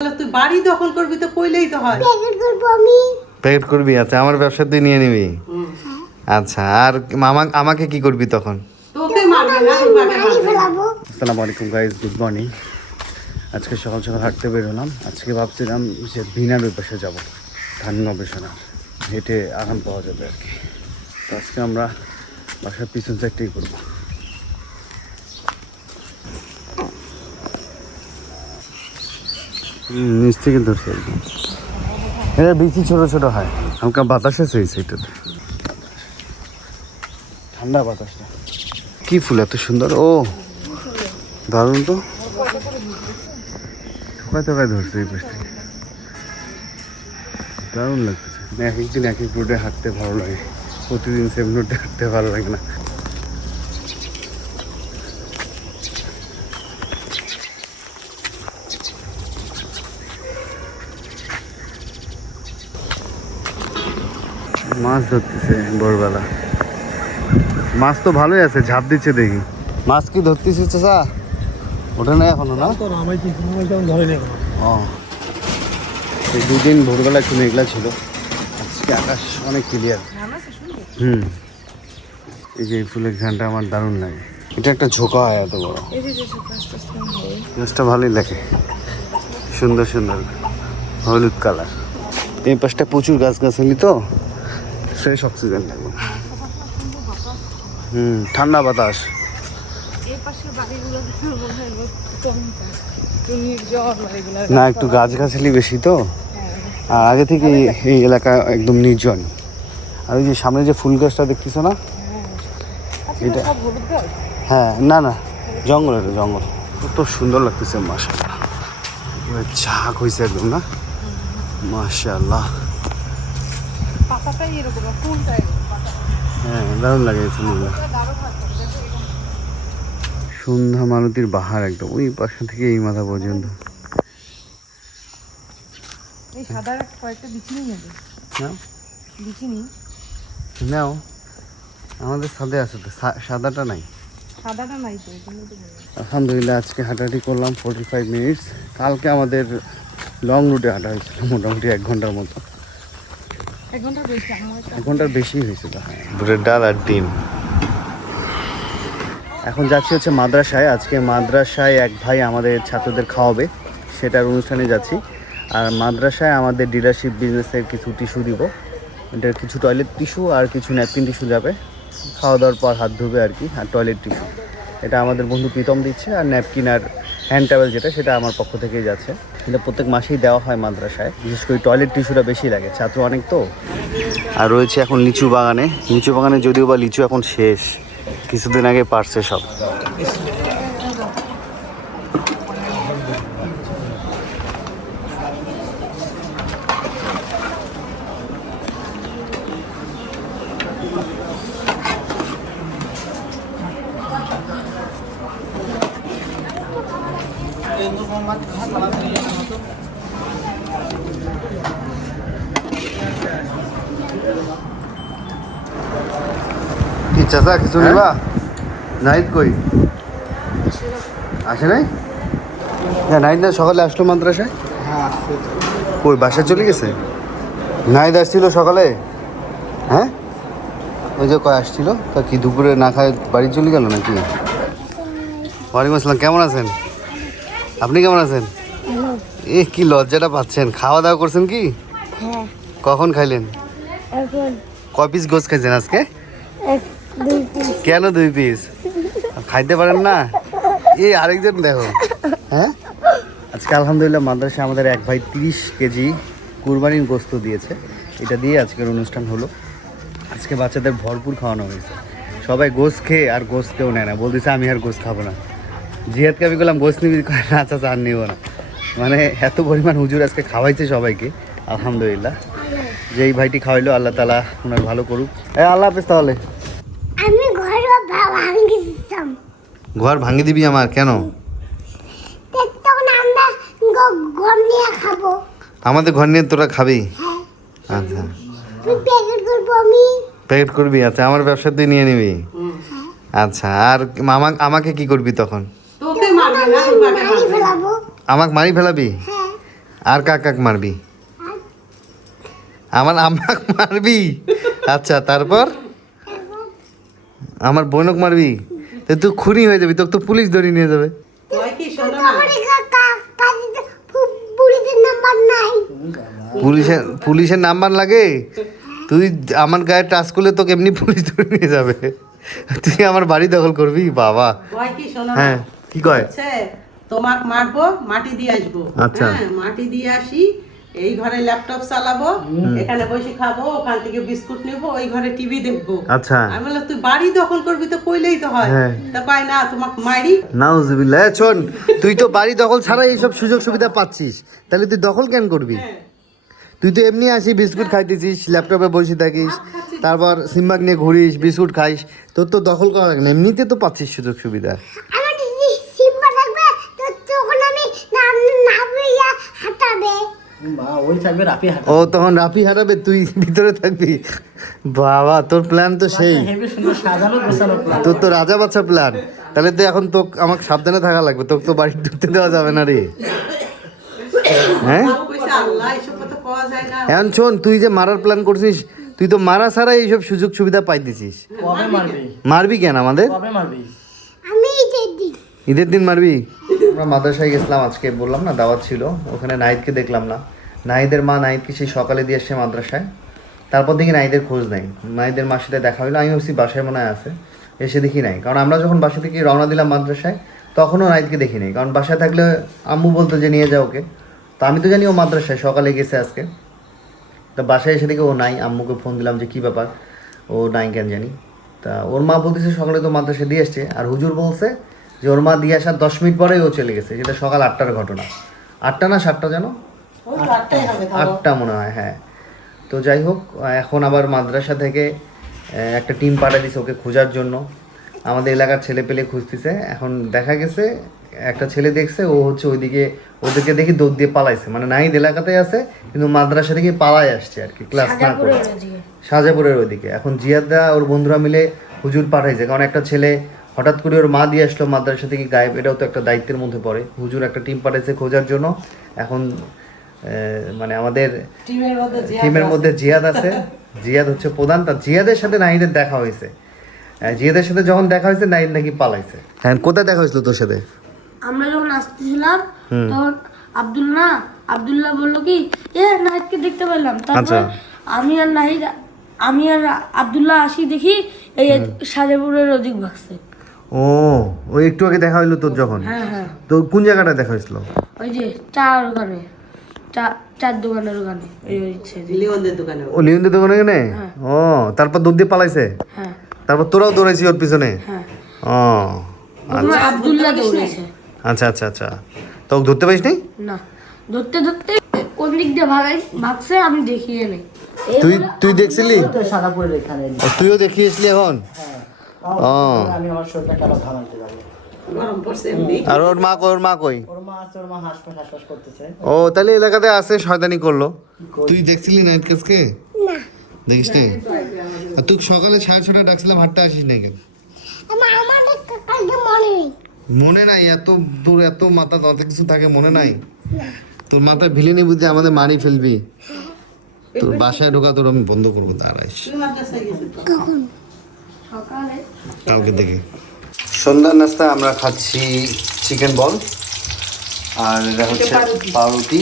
তুই বাড়ি দখল করবি তো কইলেই তো হয়। প্যাকেট করব আমি। প্যাকেট করবি? আচ্ছা, আমার ব্যবসা তুই নিয়ে নিবি। আচ্ছা, আর আমাকে কি করবি তখন? তোকে মারবে না, মারি ফেলাবো। আসসালামু আলাইকুম গাইস, গুড মর্নিং। আজকে সকাল সকাল হাঁটতে বেরোলাম। আজকে ভাবছিলাম যে ভিনার ওই পাশে যাবো, ধান গবেষণা, হেঁটে আরাম পাওয়া যাবে আর কি। তো আজকে আমরা বাসার পিছন সাইডটাই করবো। নিচ থেকে ধরছে একদম। এটা বেশি ছোট ছোট হয়, হালকা বাতাস আছে এই সাইডটাতে, ঠান্ডা বাতাসটা। কি ফুল এত সুন্দর! ও দারুণ তো, থোকায় থোকায় ধরছে এই পাশ থেকে, দারুণ লাগতেছে। এক একদিন এক এক রোডে হাঁটতে ভালো লাগে, প্রতিদিন সেম রোডে হাঁটতে ভালো লাগে না। মাছ ধরতেছে ভোরবেলা, মাছ তো ভালোই আছে, ঝাঁপ দিচ্ছে দেখি। মাছ কি ধরতেছিস চাচা? ওঠে না এখনো না? ও, এই দুদিন ভোরবেলা একটু মেঘলা ছিল, আজকে আকাশ অনেক ক্লিয়ার। এই যে এই ফুলের ঘ্রাণটা আমার দারুণ লাগে। এটা একটা ঝোঁকা হয় এত বড়, গাছটা ভালোই লাগে, সুন্দর সুন্দর হলুদ কালার। এই পাশটা প্রচুর গাছ গাছালি তো, ফ্রেশ অক্সিজেন লাগবে। ঠান্ডা বাতাস। না, একটু গাছ গাছালি বেশি তো, আর আগে থেকে এই এলাকা একদম নির্জন। আর ওই যে সামনে যে ফুল গাছটা দেখতেছো না, এটা হ্যাঁ, না না জঙ্গল, এটা জঙ্গল। কত সুন্দর লাগতেছে মাশাআল্লাহ, ঝাঁক হয়েছে একদম না, মাশাআল্লাহ। হ্যাঁ, দারুণ লাগে এই ফুলগুলো। সন্ধ্যা মালতীর বাহার একদম, ওই পাশে থেকে এই মাথা পর্যন্ত। নাও, আমাদের সাদে আছে তো, সাদাটা নাই। আলহামদুলিল্লাহ, আজকে হাঁটাহাঁটি করলাম 45 মিনিটস। কালকে আমাদের লং রুটে হাঁটা হয়েছিল, মোটামুটি 1 ঘন্টার মতো। 1 ঘন্টার বেশি হয়েছিল। হ্যাঁ, বুটের ডাল আর ডিম। এখন যাচ্ছি হচ্ছে মাদ্রাসায়। আজকে মাদ্রাসায় এক ভাই আমাদের ছাত্রদের খাওয়াবে, সেটার অনুষ্ঠানে যাচ্ছি। আর মাদ্রাসায় আমাদের ডিলারশিপ বিজনেসের কিছু টিস্যু দিব, এটার কিছু টয়লেট টিস্যু আর কিছু ন্যাপকিন টিস্যু যাবে। খাওয়া দাওয়ার পর হাত ধুবে আর কি। আর টয়লেট টিস্যু এটা আমাদের বন্ধু প্রীতম দিচ্ছে, আর ন্যাপকিন আর হ্যান্ড টাওয়েল যেটা, সেটা আমার পক্ষ থেকেই যাচ্ছে। এটা প্রত্যেক মাসেই দেওয়া হয় মাদ্রাসায়, বিশেষ করে টয়লেট টিস্যুটা বেশি লাগে, ছাত্র অনেক তো। আর রয়েছে এখন লিচু বাগানে। লিচু বাগানে যদিও বা লিচু এখন শেষ, কিছুদিন আগে পারছে সব। কি চাচা, কিছু নেবা? নাইট কই আসে নাই? হ্যাঁ, নাইট না সকালে আসলো মাদ্রাসায়? কই বাসায় চলে গেছে? নাইট আসছিল সকালে? হ্যাঁ, ওই যে কয় আসছিল, তা কি দুপুরে না খায় বাড়ি চলে গেল নাকি? ওয়ালাইকুম আসসালাম, কেমন আছেন আপনি? কেমন আছেন? এ কি লজ্জাটা পাচ্ছেন, খাওয়া দাওয়া করছেন কি? কখন খাইলেন? কয় পিস গোছ খাইছেন আজকে? কেন 2 পিস? খাইতে পারেন না? এই আরেকজন দেখো। হ্যাঁ, আজকে আলহামদুলিল্লাহ মাদ্রাসায় আমাদের এক ভাই 30 কেজি কুরবানির গোস্ত দিয়েছে। এটা দিয়ে আজকের অনুষ্ঠান হলো। আজকে বাচ্চাদের ভরপুর খাওয়ানো হয়েছে, সবাই গোস খেয়ে আর গোস কেউ নেয় না, বলতেছে আমি আর গোস খাবো না। জিহাদকে আমি বললাম গোস নিবি, না চাচা আর নিব না। মানে এত পরিমাণ হুজুর আজকে খাওয়াইছে সবাইকে আলহামদুলিল্লাহ। যেই ভাইটি খাওয়াইলো আল্লাহ তাআলা ওনার ভালো করুক। আল্লাহ হাফেজ। তাহলে আমি ভাঙি দিতাম। ঘর ভাঙি দিবি আমার? কেন? তখন আমরা ঘর নিয়ে খাবো। আমাদের ঘর নিয়ে তোরা খাবি? আচ্ছা, তুই প্যাকেট করব আমি। প্যাকেট করবি? আচ্ছা, আমার ব্যবসা তুই নিয়ে নিবি। আচ্ছা, আর আমাকে কি করবি তখন? তোকে মারবে না, মারি ফেলাবো। আমাকে মারি ফেলাবি? আর কাক কাক মারবি? আমার আম্মাক মারবি? আচ্ছা, তারপর আমার বোনক মারবি? তো তুই খুনি হয়ে যাবি, তোকে তো পুলিশ ধরে নিয়ে যাবে। ভয় কি শোনো না, পুলিশের নাম্বার নাই। পুলিশের নাম্বার লাগে? তুই আমার গায়ে টাচ করলে তোকে এমনি পুলিশ ধরে নিয়ে যাবে। তুই আমার বাড়ি দখল করবি বাবা? ভয় কি শোনো না, হ্যাঁ, কি কয়? হচ্ছে তোমাক মারবো, মাটি দিয়ে আসবো। আচ্ছা। হ্যাঁ, মাটি দিয়ে আসি, এই ঘরে ল্যাপটপ চালাবো, এখানে বসে খাবো, ওখান থেকে বিস্কুট নেবো, ওই ঘরে টিভি দেখবো। আচ্ছা। আমি বললাম তুই বাড়ি দখল করবি তো কইলেই তো হয়। হ্যাঁ। তা কয় না তোমাক মারি। নাউজুবিল্লাহ। শোন, তুই তো বাড়ি দখল ছাড়া এইসব সুযোগ সুবিধা পাচ্ছিস, তাহলে তুই দখল কেন করবি? হ্যাঁ। তুই তো এমনি আসি বিস্কুট খাইতেছিস, ল্যাপটপে বসে থাকিস, তারপর সিম্বাক নিয়ে ঘুরিস, বিস্কুট খাইস, তোর তো দখল করা লাগে না, এমনিতে তো পাচ্ছিস সুযোগ সুবিধা। আমার যদি সিম্বা থাকবে তো তখন আমি নামিয়া হাঁটাবে। মা ওই থাকবে রাফি হাঁটা। ও তখন রাফি হারাবে, তুই ভিতরে থাকবি। বাবা, তোর প্ল্যান তো সেই। হেবি সুন্দর সাজানো গোছানো প্ল্যান। তোর তো রাজা বাচ্চা প্ল্যান। তাহলে তো এখন তোকে আমাকে সাবধানে থাকা লাগবে, তোকে তো বাড়ি ঢুকতে দেওয়া যাবে না রে। হ্যাঁ, তাও কইছে আল্লাহ এসব কথা পাওয়া যায় না। এখন শোন, তুই যে মারার প্ল্যান করছিস, তুই তো মারা ছাড়া এইসব সুযোগ সুবিধা পাইতেছিস। কবে মারবি? মারবি কেন আমাদের? কবে মারবি? আমি দিদি ঈদের দিন মারবি? আমরা মাদ্রাসায় গেছিলাম আজকে, বললাম না দাওয়াত ছিল, ওখানে নাহিদকে দেখলাম না। নাহিদের মা নাহিদকে সেই সকালে দিয়ে এসছে মাদ্রাসায়, তারপর দেখি নাহিদের খোঁজ নাই। নাহিদের মার সাথে দেখা হইলো, আমি ভাবছি বাসায় মনে হয় আছে, এসে দেখি নাই। কারণ আমরা যখন বাসা থেকে রওনা দিলাম মাদ্রাসায়, তখনও নাহিদকে দেখি নাই, কারণ বাসায় থাকলে আম্মু বলতো যে নিয়ে যাও ওকে। তো আমি তো জানি ও মাদ্রাসায় সকালে গেছে আজকে, তো বাসায় এসে দেখি ও নাই। আম্মুকে ফোন দিলাম যে কী ব্যাপার, ও নাই কেন জানি। তা ওর মা বলতেছে সকালে তো মাদ্রাসায় দিয়ে এসছে, আর হুজুর বলছে যে ওর মা দিয়ে আসার 10 মিনিট পরেই ও চলে গেছে, যেটা সকাল 8টার ঘটনা। 8টা না 7টা যেন, ওই তো আটটাই হবে তাও। 8টা মনে হয়, হ্যাঁ। তো যাই হোক, এখন আবার মাদ্রাসা থেকে একটা টিম পাঠিয়ে দিছে ওকে খোঁজার জন্য। আমাদের এলাকার ছেলে পেলে খুঁজতেছে। এখন দেখা গেছে একটা ছেলে দেখছে, ও হচ্ছে ওইদিকে, ওদেরকে দেখি দৌড় দিয়ে পালাইছে, মানে নাহিদ এলাকাতেই আছে কিন্তু মাদ্রাসা থেকে পালাই আসছে আর কি, ক্লাস না করে। সাজাপুরের ওইদিকে। এখন জিয়াদা ওর বন্ধুরা মিলে হুজুর পাঠাইছে, কারণ একটা ছেলে হঠাৎ করে ওর মা দিয়ে আসলো মাদ্রাসা থেকে গায়েব, এটাও তো একটা দায়িত্বের মধ্যে পড়ে। হুজুর একটা টিম পাঠাইছে খোঁজার জন্য। এখন মানে আমাদের টিমের মধ্যে জিয়াদ আছে, জিয়াদ হচ্ছে প্রধান। তা জিয়াদের সাথে নাহিদের দেখা হয়েছে। জিয়াদের সাথে যখন দেখা হয়েছে, নাহিদ নাকি পালাইছে। হ্যাঁ, কোথায় দেখা হয়েছিল তোর সাথে? আমরা যখন আসতেছিলাম তখন আব্দুল্লাহ বললো কি নাহিদকে দেখতে পেলাম। তারপর আচ্ছা। আমি আর আব্দুল্লাহ আসি, দেখি এই সাজেপুরের ওদিক ভাগছে। ও, ওই একটু আগে দেখা হইলো তোর যখন? হ্যাঁ হ্যাঁ, তো কোন জায়গাটা দেখা হয়েছিল? ওই যে চার ওখানে, চার দোকানের ওখানে, ওই side এ। লিওনদের দোকানে। ও লিওনদের দোকানে গেলে? ও, তারপর দৌড় দিয়ে পালাইছে? হ্যাঁ তারপর তোরাও দৌড়াইছি ওর পিছনে? হ্যাঁ, ও ওখানে আব্দুল্লাহ দৌড়েছে। আচ্ছা আচ্ছা আচ্ছা। তো ওকে ধরতে পারিস নি? না, ধরতে ধরতে কোন দিক দিয়ে ভাগছে আমি দেখিয়ে নেই। তুই দেখছিলি? তো সাদাপুরের এখানে। তুইও দেখিয়েছিলি এখন? হ্যাঁ। ও। আমি আমার শরীরটা কেন থামাতে যাবো? গরম পড়ছে এমনি। আর ওর মা কই? ওর মা কই? ওর মা আছে, ওর মা হাসপাস করতেছে। ও, তাহলে এলাকাতে আছে, শয়তানি করলো। তুই দেখছিলি নাইট কাজকে? না দেখিস নি? তুই সকালে 6:30 ডাকছিলাম, হাঁটতে আসিস নাই কেন? আমাদের কালকে মনে নেই। মনে নাই? তোর এত মাথা অত কিছু থাকে, মনে নাই? তোর মাথায় ভিলেনি বুদ্ধি, আমাদের মারি ফেলবি। তোর বাসায় ঢোকা তোর আমি বন্ধ করবো, দাঁড়াইস। তুই মাদ্রাসায় গেছিস তো? কখন? সকালে কালকে থেকে সন্ধ্যার নাস্তায় আমরা খাচ্ছি চিকেন বল, আর এটা হচ্ছে পাউরুটি,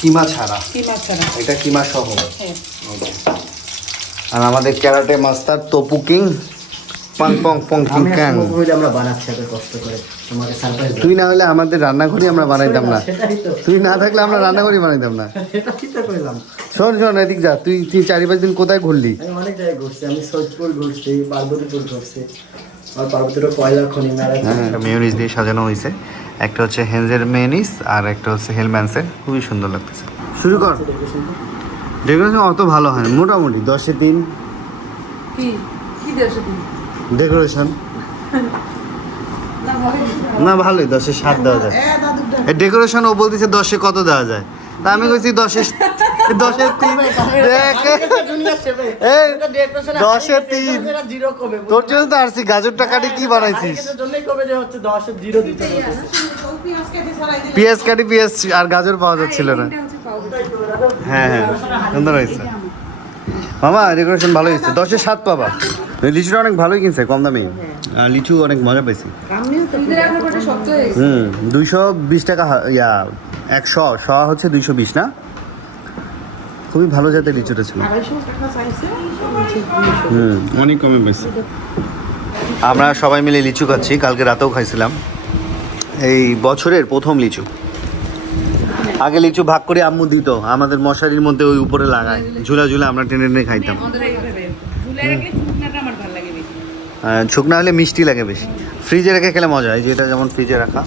কিমা ছাড়া। কিমা ছাড়া। এটা কিমা সহ। হ্যাঁ। Okay. আর আমাদের ক্যারাটে মাস্টার তপু কিং, পাং পং পং কিং আমি ক্যাং। আসলে হইলে আমরা বানাচ্ছি এত কষ্ট করে তোমাকে সারপ্রাইজ। তুই না হলে আমাদের রান্নাঘরই আমরা বানাইতাম না। সেটাই তো, তুই না থাকলে আমরা রান্নাঘরই বানাইতাম না। সেটা চিন্তা করলাম। শোন এদিক যা, তুই 4-5 দিন কোথায় ঘুরলি? আমি অনেক জায়গায় ঘুরছি, আমি সৈয়দপুর ঘুরছি, পার্বতীপুর ঘুরছি, আর পার্বতীপুর কয়লা খনি মেলা। মেয়োনিজ দিয়ে সাজানো হয়েছে, একটা হচ্ছে হেনজের মেয়োনিজ আর একটা হচ্ছে হেলম্যান্সের, খুবই সুন্দর লাগতেছে। শুরু কর। ডেকোরেশন অত ভালো হয় না, মোটামুটি 10-এ 3। কি দেশে তুমি? ডেকোরেশন না ভয় দিছে। না, ভালোই, 10-এ 7 দেওয়া যায়। দাদুটা। ডেকোরেশন ও বলতেছে 10-এ কত দেওয়া যায়, তা আমি কইছি 10-এ 3। দেখ, এই 10-এ 3 তোর জন্য তো আসছি, গাজরটা কাটি কি বানাইছিস? জন্যই কবে যে হচ্ছে 10-এর 0 দিতে বলতেছে। পেঁয়াজ কেটে ছড়াই দিলে পেঁয়াজ আর গাজর পাওয়া যাচ্ছিল না। হ্যাঁ হ্যাঁ, সুন্দর হয়েছে মামা, ডেকোরেশন ভালো হয়েছে। 10-এ 7 পাবা। লিচুটা অনেক ভালোই কিনছে, কম দামে। আর লিচু অনেক মজা পাইছি। 220 টাকা ইয়া 100 হচ্ছে 220 না? খুবই ভালো জাতের লিচুটা ছিল। 250 টাকা চাইছে। অনেক কমে পাইছি। আমরা সবাই মিলে লিচু খাচ্ছি, কালকে রাতেও খাইছিলাম। এই বছরের প্রথম লিচু। আগে লিচু ভাগ করে আম্মু দিত আমাদের মশারির মধ্যে, ওই উপরে লাগায় ঝুলা ঝুলা আমরা টেনে টেনে খাইতাম। শুকনা হলে মিষ্টি লাগে বেশি, ফ্রিজে রেখে খেলে মজা হয়, যেটা যেমন ফ্রিজে রাখা।